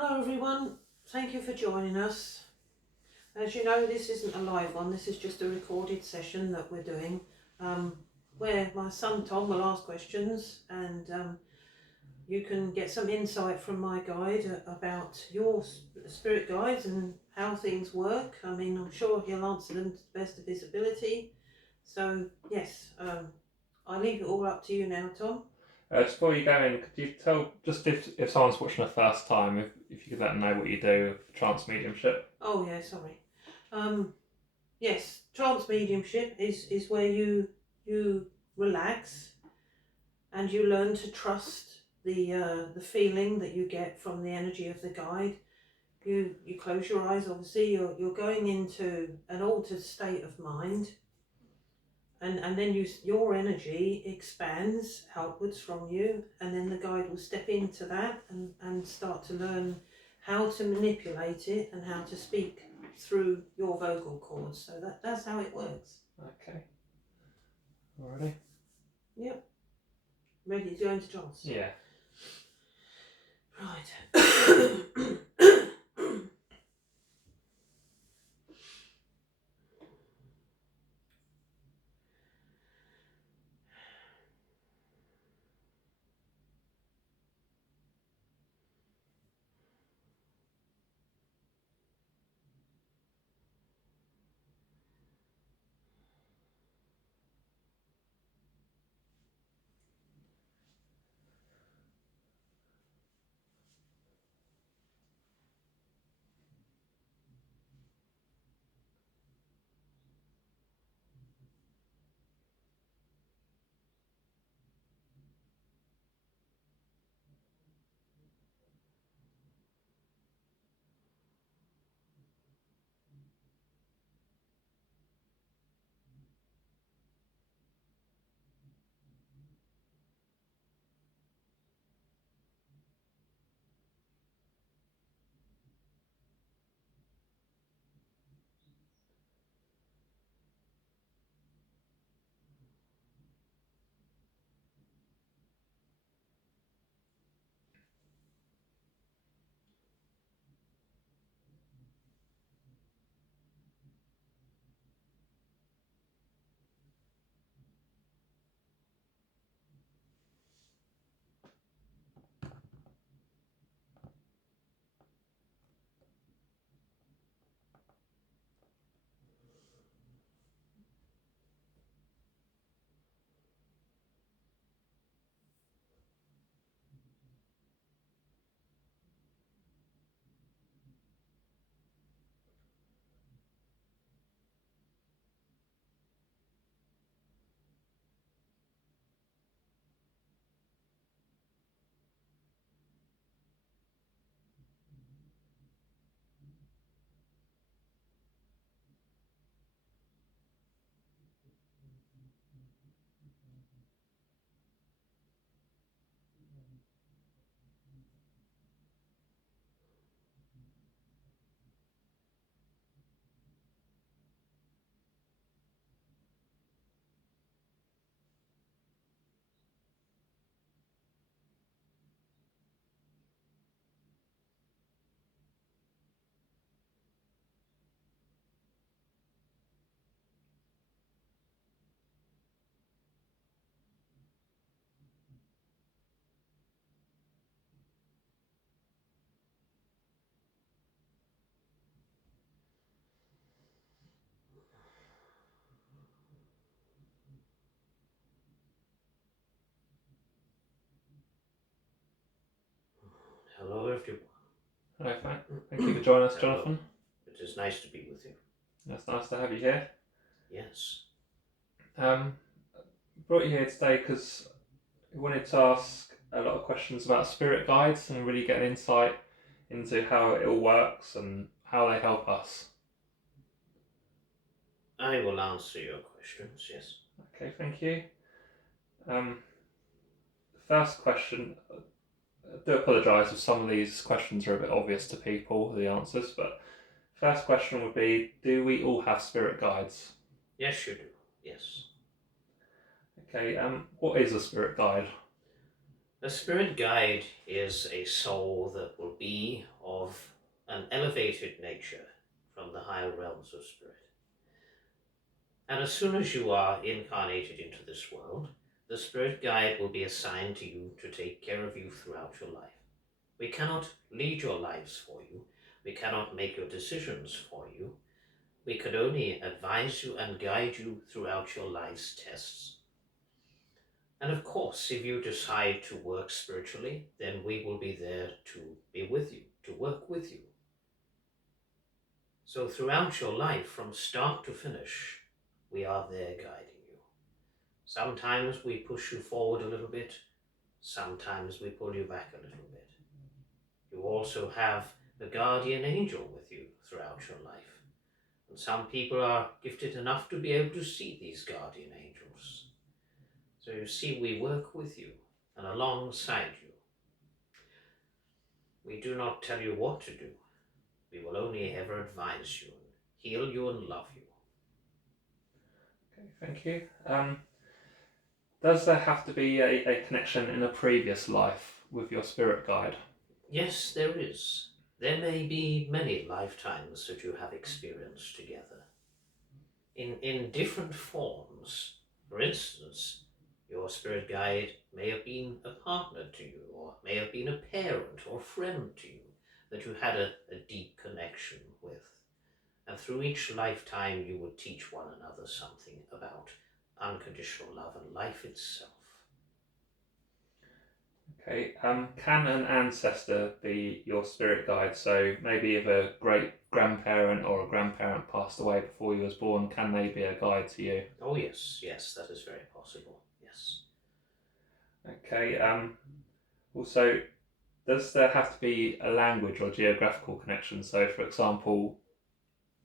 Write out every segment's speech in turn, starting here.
Hello everyone, thank you for joining us. As you know, this isn't a live one, this is just a recorded session that we're doing where my son Tom will ask questions and you can get some insight from my guide about your spirit guides and how things work. I mean, I'm sure he'll answer them to the best of his ability. So yes, I leave it all up to you now, Tom. Just before you go in, could you tell, just if someone's watching the first time, if you could let them know what you do with trance mediumship? Oh yeah, sorry. Yes, trance mediumship is where you relax and you learn to trust the feeling that you get from the energy of the guide. You close your eyes. Obviously, you're going into an altered state of mind, and then your energy expands outwards from you, and then the guide will step into that and start to learn how to manipulate it and how to speak through your vocal cords. So that's how it works. Okay. Alrighty. Yep. Ready to go into trance? Yeah. Right. Hello, everyone. Hello, thank you for joining us, Hello. Jonathan. It is nice to be with you. It's nice to have you here. Yes. Brought you here today because we wanted to ask a lot of questions about spirit guides and really get an insight into how it all works and how they help us. I will answer your questions, yes. Okay, thank you. First question, I do apologise if some of these questions are a bit obvious to people, the answers, but first question would be, do we all have spirit guides? Yes, you do. Yes. Okay, what is a spirit guide? A spirit guide is a soul that will be or an elevated nature from the higher realms of spirit. And as soon as you are incarnated into this world, the spirit guide will be assigned to you to take care of you throughout your life. We cannot lead your lives for you. We cannot make your decisions for you. We could only advise you and guide you throughout your life's tests. And of course, if you decide to work spiritually, then we will be there to be with you, to work with you. So throughout your life, from start to finish, we are there guiding you. Sometimes we push you forward a little bit. Sometimes we pull you back a little bit. You also have a guardian angel with you throughout your life. And some people are gifted enough to be able to see these guardian angels. So you see, we work with you and alongside you. We do not tell you what to do. We will only ever advise you, and heal you and love you. Okay, thank you. Does there have to be a connection in a previous life with your spirit guide? Yes, there is. There may be many lifetimes that you have experienced together. In different forms. For instance, your spirit guide may have been a partner to you, or may have been a parent or friend to you that you had a deep connection with. And through each lifetime, you would teach one another something about unconditional love and life itself. Okay, can an ancestor be your spirit guide? So maybe if a great grandparent or a grandparent passed away before you was born, can they be a guide to you? Oh yes, yes, that is very possible, yes. Okay, also, does there have to be a language or geographical connection? So, for example,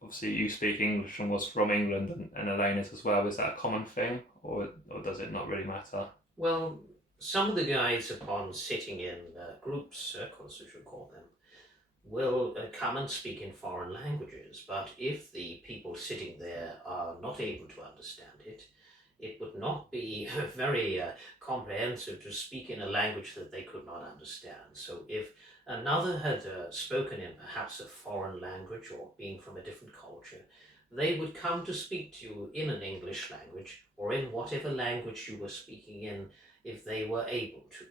obviously you speak English and was from England, and Elaine is as well. Is that a common thing, or does it not really matter? Well, some of the guides, upon sitting in group circles, as you call them, will come and speak in foreign languages, but if the people sitting there are not able to understand it, it would not be very comprehensive to speak in a language that they could not understand. So if another had spoken in perhaps a foreign language or being from a different culture, they would come to speak to you in an English language or in whatever language you were speaking in if they were able to.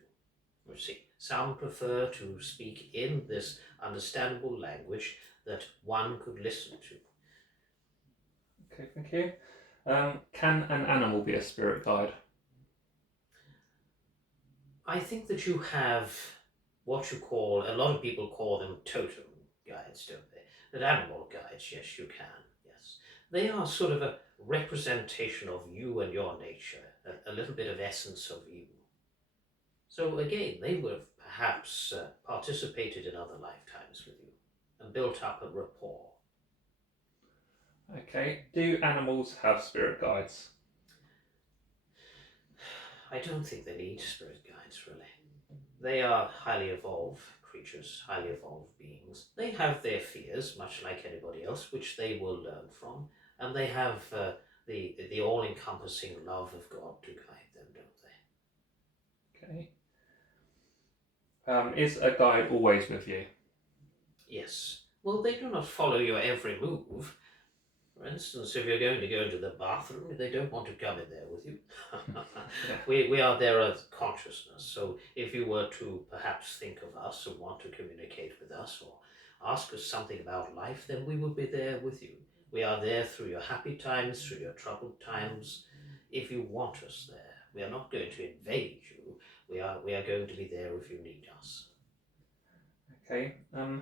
You see, some prefer to speak in this understandable language that one could listen to. Okay, thank you. Can an animal be a spirit guide? I think that you have what you call, a lot of people call them totem guides, don't they? That animal guides, yes, you can, yes. They are sort of a representation of you and your nature, a little bit of essence of you. So again, they would have perhaps participated in other lifetimes with you and built up a rapport. Okay, do animals have spirit guides? I don't think they need spirit guides, really. They are highly evolved creatures, highly evolved beings. They have their fears, much like anybody else, which they will learn from, and they have the all-encompassing love of God to guide them, don't they? Okay. Is a guide always with you? Yes. Well, they do not follow your every move. For instance, if you're going to go into the bathroom, they don't want to come in there with you. Yeah. We are there as consciousness, so if you were to perhaps think of us or want to communicate with us or ask us something about life, then we will be there with you. We are there through your happy times, through your troubled times, if you want us there. We are not going to invade you. We are going to be there if you need us. Okay.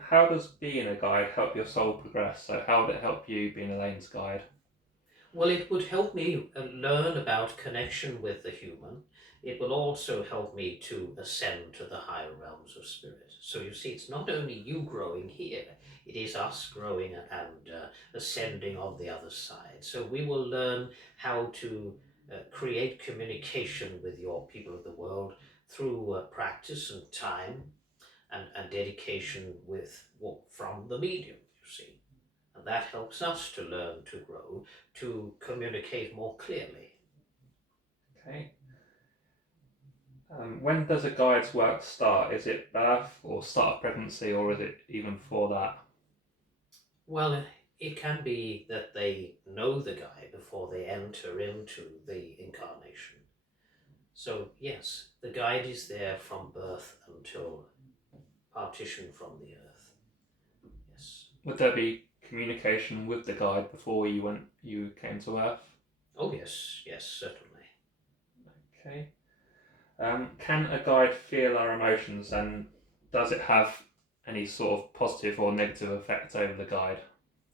How does being a guide help your soul progress? So how would it help you being Elaine's guide? Well, it would help me learn about connection with the human. It will also help me to ascend to the higher realms of spirit. So you see, it's not only you growing here, it is us growing and ascending on the other side. So we will learn how to create communication with your people of the world through practice and time and dedication with from the medium, you see. And that helps us to learn to grow, to communicate more clearly. Okay. When does a guide's work start? Is it birth or start of pregnancy, or is it even before that? Well, it can be that they know the guy before they enter into the incarnation. So, yes, the guide is there from birth until partition from the earth. Yes. Would there be communication with the guide before you came to Earth? Oh, yes, yes, certainly. Okay. Can a guide feel our emotions, and does it have any sort of positive or negative effect over the guide?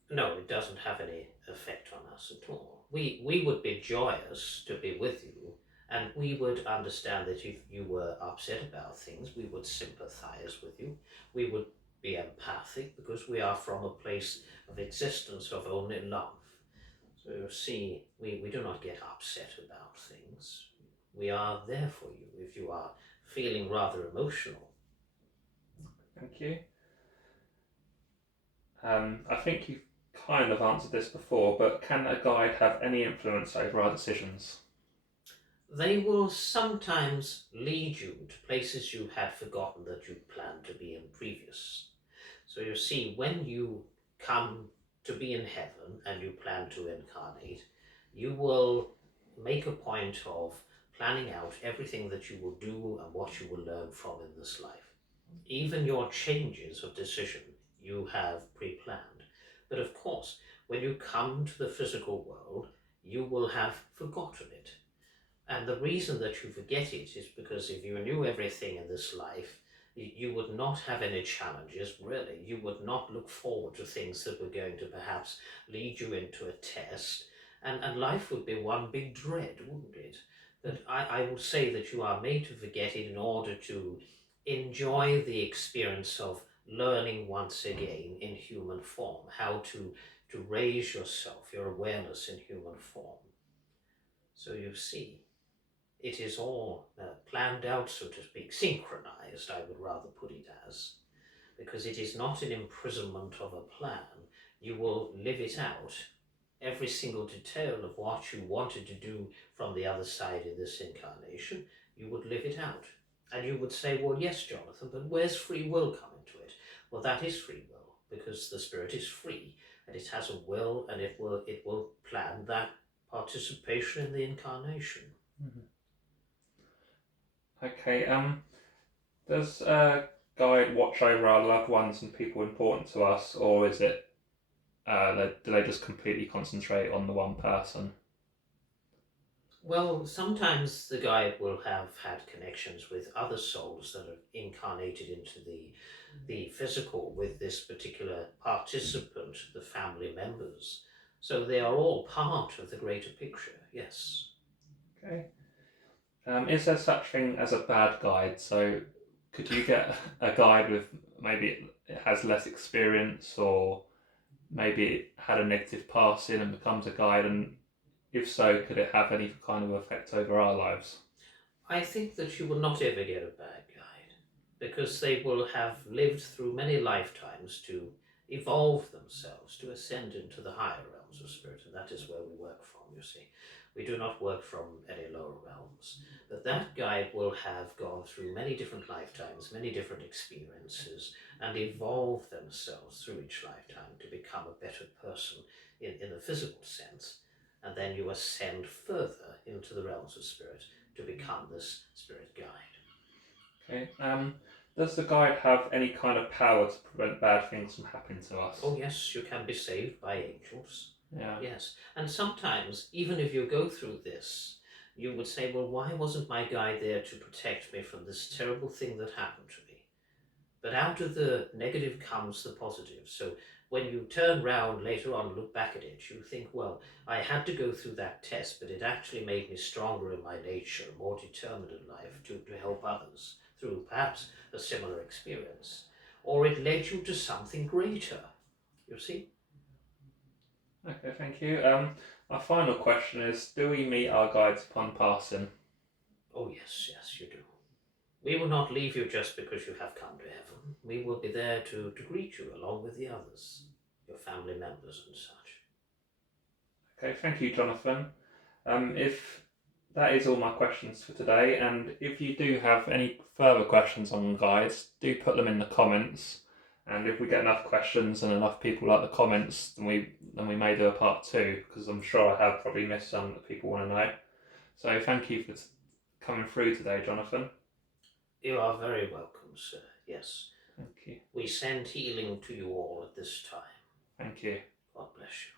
No, it doesn't have any effect on us at all. We would be joyous to be with you, and we would understand that if you were upset about things, we would sympathize with you. We would be empathic because we are from a place of existence of only love. So you see, we do not get upset about things. We are there for you if you are feeling rather emotional. Thank you. I think you've kind of answered this before, but can a guide have any influence over our decisions? They will sometimes lead you to places you had forgotten that you planned to be in previous. So you see, when you come to be in heaven and you plan to incarnate, you will make a point of planning out everything that you will do and what you will learn from in this life. Even your changes of decision you have pre-planned. But of course, when you come to the physical world, you will have forgotten it. And the reason that you forget it is because if you knew everything in this life, you would not have any challenges, really. You would not look forward to things that were going to perhaps lead you into a test. And life would be one big dread, wouldn't it? That I would say that you are made to forget it in order to enjoy the experience of learning once again in human form, how to raise yourself, your awareness in human form. So you see, it is all planned out, so to speak, synchronized, I would rather put it as, because it is not an imprisonment of a plan. You will live it out. Every single detail of what you wanted to do from the other side in this incarnation, you would live it out. And you would say, well, yes, Jonathan, but where's free will come into it? Well, that is free will, because the spirit is free, and it has a will, and it will plan that participation in the incarnation. Mm-hmm. Okay. Does a guide watch over our loved ones and people important to us, or is it do they just completely concentrate on the one person? Well, sometimes the guide will have had connections with other souls that have incarnated into the physical with this particular participant, the family members. So they are all part of the greater picture, yes. Okay. Is there such thing as a bad guide? So, could you get a guide with maybe it has less experience, or maybe it had a negative past in and becomes a guide? And if so, could it have any kind of effect over our lives? I think that you will not ever get a bad guide because they will have lived through many lifetimes to evolve themselves, to ascend into the higher realms of spirit, and that is where we work from, you see. We do not work from any lower realms. But that guide will have gone through many different lifetimes, many different experiences, and evolve themselves through each lifetime to become a better person in the physical sense. And then you ascend further into the realms of spirit to become this spirit guide. Okay. Does the guide have any kind of power to prevent bad things from happening to us? Oh yes, you can be saved by angels. Yeah. Yes, and sometimes even if you go through this, you would say, well, why wasn't my guide there to protect me from this terrible thing that happened to me? But out of the negative comes the positive. So when you turn round later on and look back at it, you think, well, I had to go through that test, but it actually made me stronger in my nature, more determined in life to help others through perhaps a similar experience. Or it led you to something greater, you see? Okay, thank you. My final question is: do we meet our guides upon passing? Oh, yes, yes, you do. We will not leave you just because you have come to heaven. We will be there to greet you along with the others, your family members and such. Okay, thank you, Jonathan. If that is all my questions for today, and if you do have any further questions on guides, do put them in the comments. And if we get enough questions and enough people like the comments, then we may do a part 2, because I'm sure I have probably missed some that people want to know. So thank you for coming through today, Jonathan. You are very welcome, sir. Yes. Thank you. We send healing to you all at this time. Thank you. God bless you.